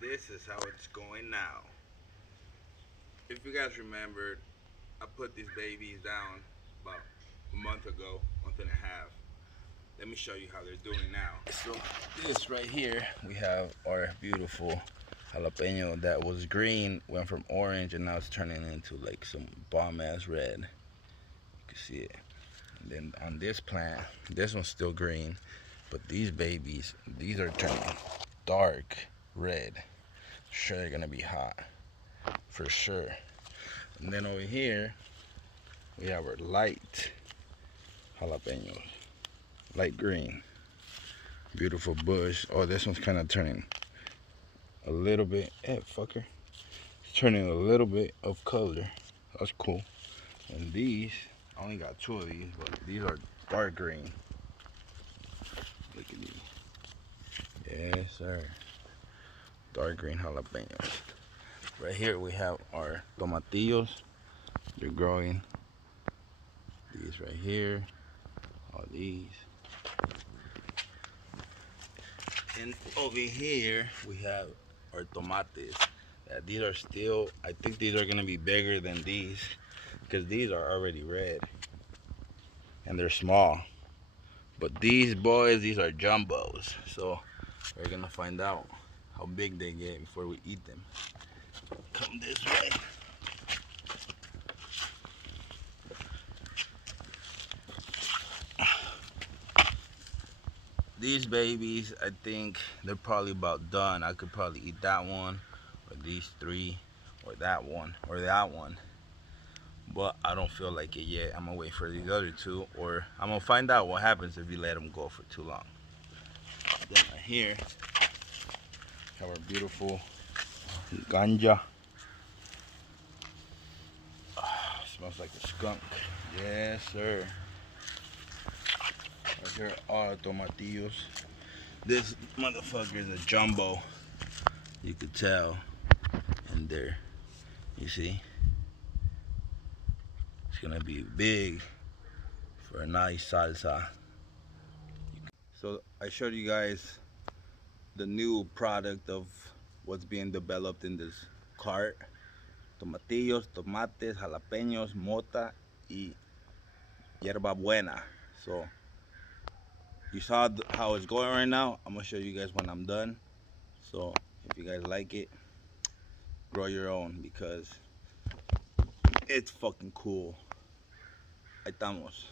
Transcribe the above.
this is how it's going now. If you guys remember, I put these babies down about a month ago, month and a half. Let me show you how they're doing now. So this right here, we have our beautiful jalapeno that was green, went from orange, and now it's turning into like some bomb ass red. You can see it. And then on this plant, this one's still green, but these babies, these are turning dark red. Sure, they're gonna be hot for sure. And then over here, we have our light jalapenos, light green, beautiful bush. Oh, this one's kind of turning a little bit. Fucker, it's turning a little bit of color. That's cool. And these, I only got 2 of these, but these are dark green. Look at these. Yes, sir. Dark green jalapenos. Right here we have our tomatillos. They're growing. These right here. All these. And over here we have our tomates. These are still, I think these are gonna be bigger than these because these are already red and they're small. But these boys, these are jumbos. So we're gonna find out how big they get before we eat them. Come this way. These babies, I think they're probably about done. I could probably eat that one, or these 3, or that one, or that one. But I don't feel like it yet. I'm gonna wait for these other 2, or I'm gonna find out what happens if you let them go for too long. Then right here, have our beautiful ganja. Smells like a skunk. Yes, sir. Right here are tomatillos. This motherfucker is a jumbo. You could tell. And there, you see? It's gonna be big for a nice salsa. So I showed you guys the new product of what's being developed in this cart. Tomatillos, tomates, jalapeños, mota, y yerba buena. So you saw how it's going right now. I'm gonna show you guys when I'm done. So if you guys like it, grow your own because it's fucking cool. Ahí estamos.